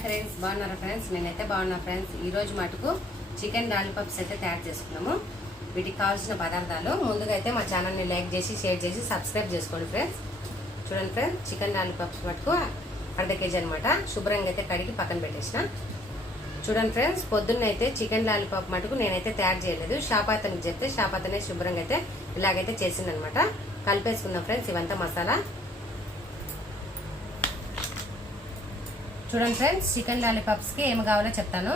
Hi friends, బాగున్నారా friends? నేనైతే బాగున్నా ఫ్రెండ్స్. ఈరోజు మటుకు చికెన్ లాలీపాప్స్ అయితే తయారు చేసుకున్నాము. వీటికి కావాల్సిన పదార్థాలు ముందుగా అయితే మా ఛానల్ని లైక్ చేసి షేర్ చేసి సబ్స్క్రైబ్ చేసుకోండి ఫ్రెండ్స్. చూడండి ఫ్రెండ్స్, చికెన్ లాలీపాప్స్ మటుకు అర్ధ కేజీ అనమాట. శుభ్రంగా అయితే కడిగి పక్కన పెట్టేసిన. చూడండి ఫ్రెండ్స్, పొద్దున్న అయితే చికెన్ లాలీపాప్ మటుకు నేనైతే తయారు చేయలేదు. షాప్ అతనికి చెప్తే షాప్ అతనే శుభ్రంగా అయితే ఇలాగైతే చేసిందనమాట. కలిపేసుకుందాం ఫ్రెండ్స్ ఇవంతా మసాలా. చూడండి ఫ్రెండ్స్, చికెన్ లాలీపాప్స్కి ఏమి కావాలో చెప్తాను.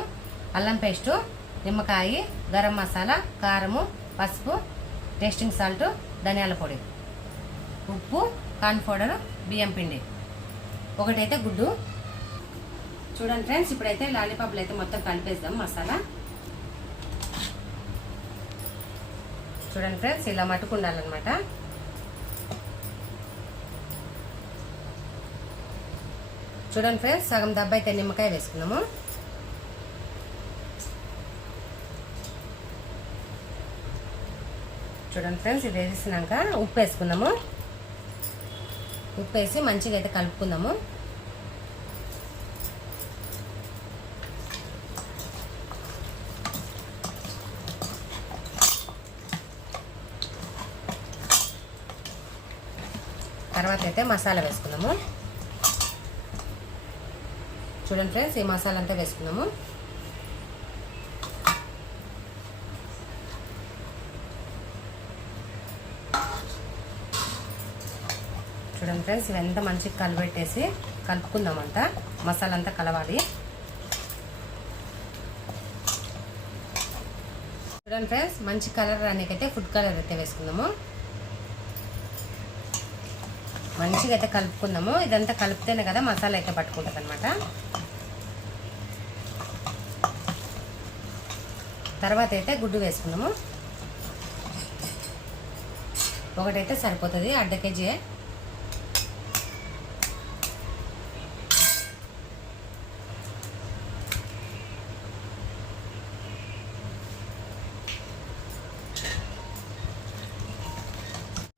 అల్లం పేస్టు, నిమ్మకాయ, గరం మసాలా, కారము, పసుపు, టేస్టింగ్ సాల్ట్, ధనియాల పొడి, ఉప్పు, కార్న్ పౌడర్, బియ్యం పిండి, ఒకటైతే గుడ్డు. చూడండి ఫ్రెండ్స్, ఇప్పుడైతే లాలీపాప్లు అయితే మొత్తం కలిపేద్దాం మసాలా. చూడండి ఫ్రెండ్స్, ఇలా మట్టుకు ఉండాలన్నమాట. చూడండి ఫ్రెండ్స్, సగం దెబ్బ అయితే నిమ్మకాయ వేసుకున్నాము. చూడండి ఫ్రెండ్స్, ఇది వేసినాక ఉప్పు వేసుకున్నాము. ఉప్పు వేసి మంచిగా అయితే కలుపుకుందాము. తర్వాత అయితే మసాలా వేసుకున్నాము. చూడండి ఫ్రెండ్స్, ఈ మసాలా అంతా వేసుకున్నాము. చూడండి ఫ్రెండ్స్, ఇవంతా మంచిగా కలిపెట్టేసి కలుపుకుందామంట. మసాలా అంతా కలవాలి. చూడండి ఫ్రెండ్స్, మంచి కలర్ రానికైతే ఫుడ్ కలర్ అయితే వేసుకుందాము. మంచిగా అయితే కలుపుకుందాము. ఇదంతా కలిపితేనే కదా మసాలా అయితే పట్టుకుంటుంది అనమాట. తర్వాత అయితే గుడ్డు వేసుకున్నాము. ఒకటైతే సరిపోతుంది, అర్ధ కేజీ.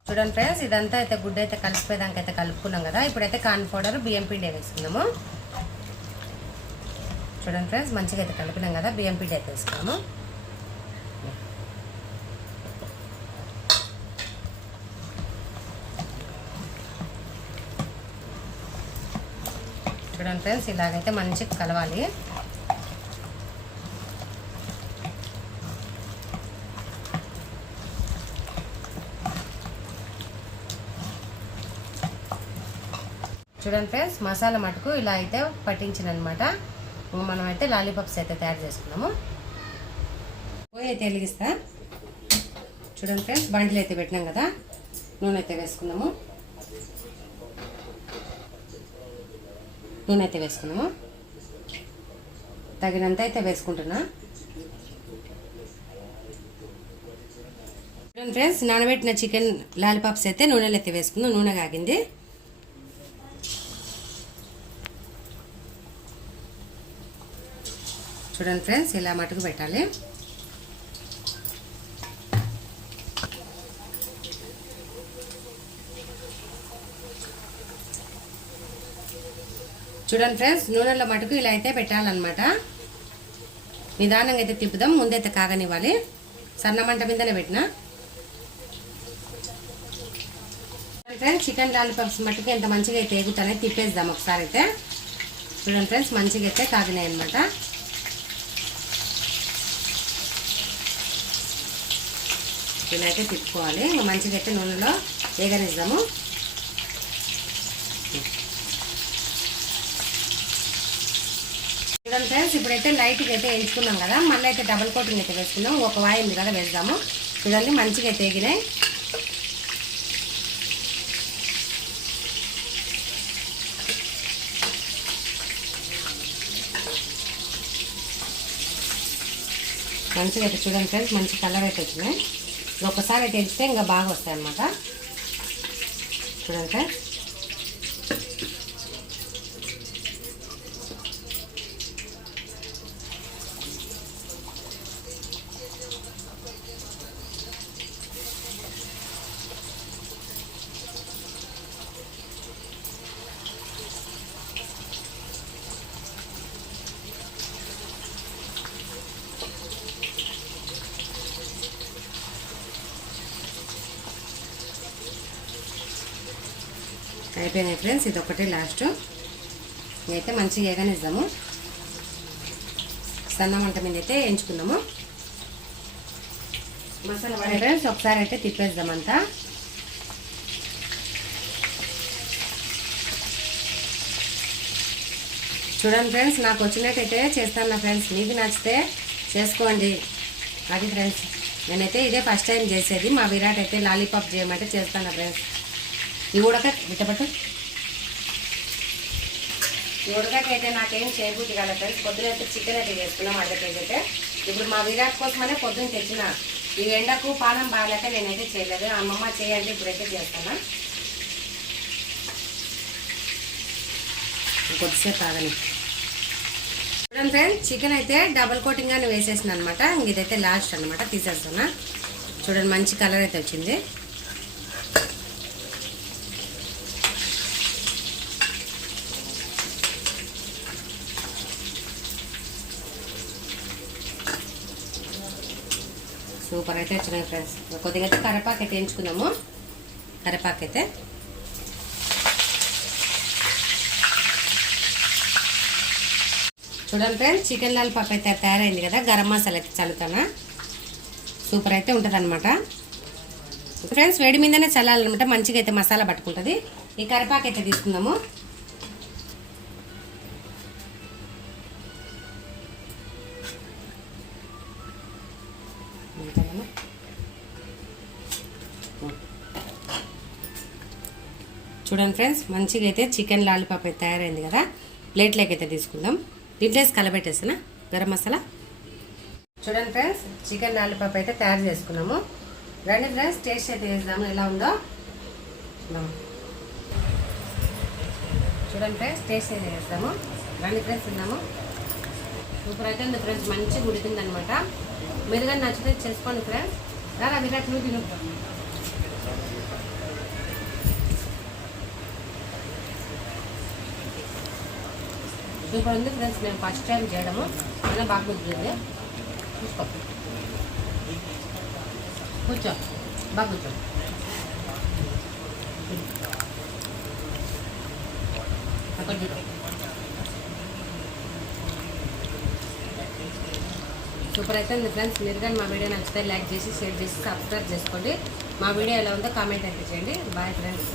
చూడండి ఫ్రెండ్స్, ఇదంతా అయితే గుడ్డు అయితే కలిసిపోయేదానికి అయితే కలుపుకున్నాం కదా. ఇప్పుడైతే కార్న్ పౌడర్, బియ్యం పిండి వేసుకున్నాము. చూడండి ఫ్రెండ్స్, మంచిగా అయితే కలిపినాం కదా. బియ్యం పిండి అయితే వేసుకున్నాము. చూడండి ఫ్రెండ్స్, ఇలాగైతే మంచిగా కలవాలి. చూడండి ఫ్రెండ్స్, మసాలా మటుకు ఇలా అయితే పట్టించిన అనమాట. మనం అయితే లాలీపాప్స్ అయితే తయారు చేసుకున్నాము. పోయి అయితే వెలిగిస్తా. చూడండి ఫ్రెండ్స్, బండ్లు అయితే పెట్టినాం కదా. నూనె అయితే వేసుకున్నాము. నూనె అయితే వేసుకున్నాము. తగినంత అయితే వేసుకుంటున్నా. చూడండి ఫ్రెండ్స్, నానబెట్టిన చికెన్ లాలీపాప్స్ అయితే నూనెలో అయితే వేసుకుందాం. నూనె కాగింది. చూడండి ఫ్రెండ్స్, ఇలా మటుకు పెట్టాలి. చూడండి ఫ్రెండ్స్, నూనెలో మటుకు ఇలా అయితే పెట్టాలన్నమాట. నిదానంగా అయితే తిప్పుదాం. ముందైతే కాగనివ్వాలి. సన్నమంట మీదనే పెట్టిన. ఫ్రెండ్స్, చికెన్ లాలీపాప్స్ మటుకు ఎంత మంచిగా అయితే ఎగుతానే తిప్పేద్దాం ఒకసారి అయితే. చూడండి ఫ్రెండ్స్, మంచిగా అయితే కాగినాయి అన్నమాట. ఇలా అయితే తిప్పుకోవాలి. మంచిగా అయితే నూనెలో వేగనిద్దాము. చూడండి ఫ్రెండ్స్, ఇప్పుడైతే లైట్గా అయితే వేయించుకున్నాం కదా. మళ్ళీ అయితే డబల్ కోటింగ్ అయితే వేసుకున్నాం. ఒక వాయి ఉంది కదా, వేద్దాము. చూడండి, మంచిగా అయితే ఎగినాయి. మంచిగా అయితే చూడండి ఫ్రెండ్స్, మంచి కలర్ అయితే వచ్చినాయి. ఒకసారి అయితే వేస్తే ఇంకా బాగా వస్తాయి అన్నమాట. చూడండి ఫ్రెండ్స్, అయిపోయినాయి ఫ్రెండ్స్, ఇది ఒకటే లాస్ట్. అయితే మంచిగా ఏగనిద్దాము. సన్న మంట మీద అయితే వేయించుకుందాము. మసాలా పడే ఫ్రెండ్స్ ఒకసారి అయితే తిప్పేద్దామంతా. చూడండి ఫ్రెండ్స్, నాకు వచ్చినట్టయితే చేస్తాను నా ఫ్రెండ్స్. మీకు నచ్చితే చేసుకోండి. అది ఫ్రెండ్స్, నేనైతే ఇదే ఫస్ట్ టైం చేసేది. మా విరాట్ అయితే లాలీపాప్ చేయమంటే చేస్తాను ఫ్రెండ్స్. ఈ ఉడక విట్టపట్టు ఈ ఉడకకైతే నాకేం చేయబుద్ధి కదా ఫ్రెండ్స్. పొద్దున అయితే చికెన్ అయితే చేసుకున్నాం అర్ధ కేజీ అయితే. ఇప్పుడు మా విరాట్ కోసమనే పొద్దున్న తెచ్చిన. ఈ ఎండకు పానం బాగాలేక నేనైతే చేయలేదు. అమ్మమ్మ చేయండి, ఇప్పుడైతే చేస్తాను. కొద్దిసేపు ఆగని. చూడండి ఫ్రెండ్స్, చికెన్ అయితే డబల్ కోటింగ్ అని వేసేసిన అనమాట. ఇదైతే లాస్ట్ అనమాట, తీసేస్తున్నా. చూడండి మంచి కలర్ అయితే వచ్చింది. సూపర్ అయితే వచ్చినాయి ఫ్రెండ్స్. కొద్దిగా అయితే కరివేపాకు అయితే వేయించుకుందాము. కరివేపాకు అయితే చూడండి ఫ్రెండ్స్, చికెన్ లాలీపాప్ అయితే తయారైంది కదా. గరం మసాలా అయితే చల్లుతానా. సూపర్ అయితే ఉంటుంది అనమాట ఫ్రెండ్స్. వేడి మీదనే చల్లాలన్నమాట, మంచిగా అయితే మసాలా పట్టుకుంటుంది. ఈ కరివేపాకు అయితే తీసుకుందాము. చూడండి ఫ్రెండ్స్, మంచిగా అయితే చికెన్ లాలీపాప్ అయితే తయారైంది కదా. ప్లేట్లోకి అయితే తీసుకుందాం. దీంట్లో కలబెట్టేసిన గరం మసాలా. చూడండి ఫ్రెండ్స్, చికెన్ లాలీపాప్ అయితే తయారు చేసుకున్నాము. రండి ఫ్రెండ్స్, టేస్ట్ అయితే వేద్దాము ఎలా ఉందో. చూడండి ఫ్రెండ్స్, టేస్ట్ అయితే వేస్తాము. రండి ఫ్రెండ్స్, తిన్నాము. సూపర్ అయితే ఉంది ఫ్రెండ్స్, మంచిగా ఉడికింది అనమాట. మీరు కానీ నచ్చితే చేసుకోండి ఫ్రెండ్స్. రారా విరాట్, నువ్వు తిను. సూపర్ ఉంది ఫ్రెండ్స్. నేను ఫస్ట్ టైం చేయడము, అలా బాగా కుదిరింది. చూసుకో, కూర్చో, బాగా కూర్చో. అక్కడ సూపర్ అయితే ఉంది ఫ్రెండ్స్. మీరు కానీ మా వీడియో నచ్చితే లైక్ చేసి, షేర్ చేసి, సబ్స్క్రైబ్ చేసుకోండి. మా వీడియో ఎలా ఉందో కామెంట్ అయితే చేయండి. Bye friends.